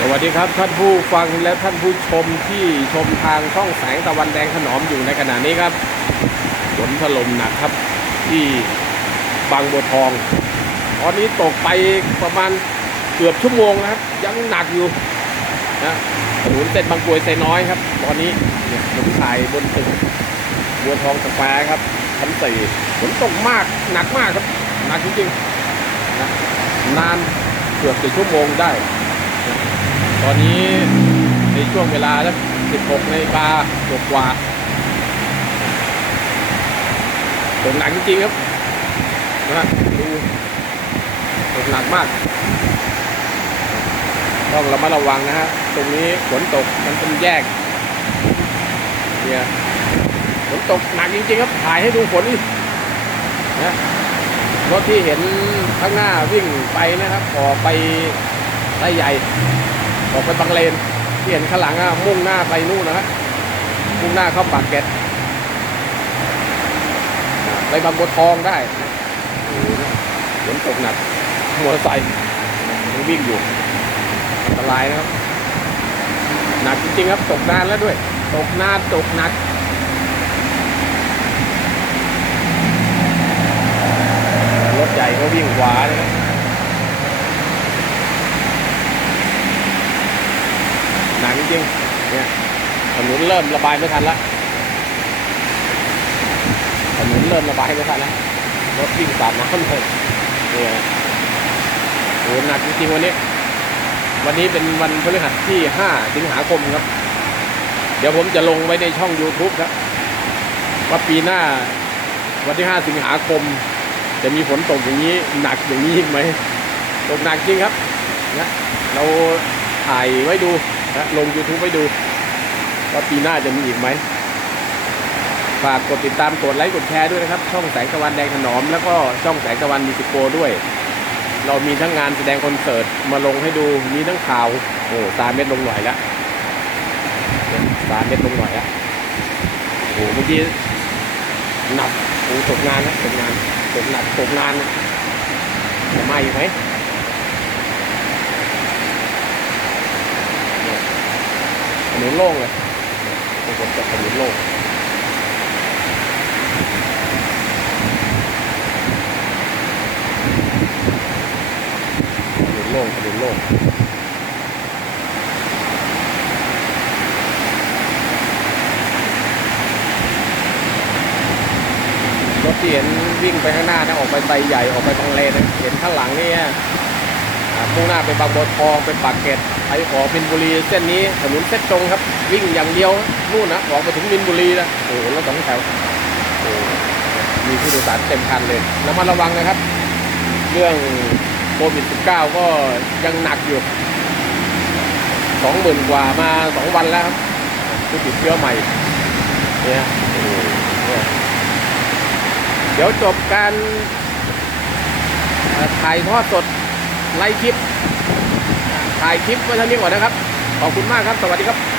สวัสดีครับท่านผู้ฟังและท่านผู้ชมที่ชมทางช่องแสงตะวันแดงขนอมอยู่ในขณะนี้ครับฝนถล่มหนักครับที่บางบัวทอง ตอนนี้ตกไปประมาณเกือบชั่วโมงนะครับ ยังหนักอยู่นะถนนเส้นบางกรวยไซน้อยครับ ตอนนี้เนี่ยผมถ่ายบนตึกบัวทองสแควร์ครับชั้นสี่ฝนตกมากหนักมากครับหนักจริงๆนะนานเกือบสี่ชั่วโมงได้ ตอนนี้ในช่วงเวลาสัก16นาฬิกาตกกว่าๆตกหนักจริงๆครับนะดูตกหนักมาก ต้องระมัดระวังนะฮะ ตรงนี้ฝนตกมันเป็นแยกเนี่ยฝนตกหนักจริงๆครับ ถ่ายให้ดูฝนนี่นะรถที่เห็นข้างหน้าวิ่งไปนะครับออกไปไต้ใหญ่ ออกไปบางเลนที่เห็นข้างหลังอะมุ่งหน้าไปนู่นนะฮะมุ่งหน้าเข้าปากเกร็ดไปบางบัวทองได้นะโอ้โหฝนตกหนักมอเตอร์ไซค์ยังวิ่งอยู่อันตรายนะครับ หนักจริงๆครับตกนานแล้วด้วย ตกนานตกหนักรถใหญ่ก็วิ่งขวานะครับ หนักจ ริงๆ เนี่ยถนนเริ่มระบายไม่ทันละถนนเริ่มระบายไม่ทันล้วรถวิ่งสาดน้ำเลยเนี่ยโหหนักจริงๆวันนี้ วันนี้เป็นวันพฤหัสที่ 5 สิงหาคมครับ เดี๋ยวผมจะลงไว้ในช่อง YouTube ครับ ว่าปีหน้าวันที่ 5 สิงหาคม จะมีฝนตกอย่างนี้หนักอย่างนี้อีกไหมตกหนักจริงครับนะเราถ่ายไว้ดู นะลง YouTube ไปดูว่าปีหน้าจะมีอีกไหมฝากกดติดตามกดไลค์กดแชร์ด้วยนะครับ ช่องแสงตะวันแดงถนอม แล้วก็ช่องแสงตะวันมิสิโกด้วย เรามีทั้งงานแสดงคอนเสิร์ตมาลงให้ดูมีทั้งข่าวโอ้ตาเม็ดลงหน่อยแล้วตาเม็ดลงหน่อยล้วโอ้เมื่อกี้หนักโอ้ตกงานนะตกงานตกหนักตกงานนะจะมาอีกไหม ถนนโล่งเลยบางคนจะถนนโล่งถนนโล่งถนนโล่งรถที่เห็นวิ่งไปข้างหน้านะออกไปใบใหญ่ออกไปบางเลนนะเห็นข้างหลังนี่มุ่งหน้าไปบางบัวทองไปปากเกร็ด ไปออกบินบุรีเส้นนี้ถนนเส้นตรงครับ วิ่งอย่างเดียวนู่นนะออกไปถึงบินบุรีนะโอ้โหรถสองแถวโอ้มีผู้โดยสารเต็มคันเลยระมัดระวังนะครับ เรื่องโควิด -19 ก็ยังหนักอยู่สองหมื่นกว่ามาสองวันแล้วครับผู้ติดเชื้อใหม่เนี่ยเดี๋ยวจบการถ่ายทอดสดไลฟ์คลิป ถ่ายคลิปไว้เท่านี้ก่อนนะครับ ขอบคุณมากครับ สวัสดีครับ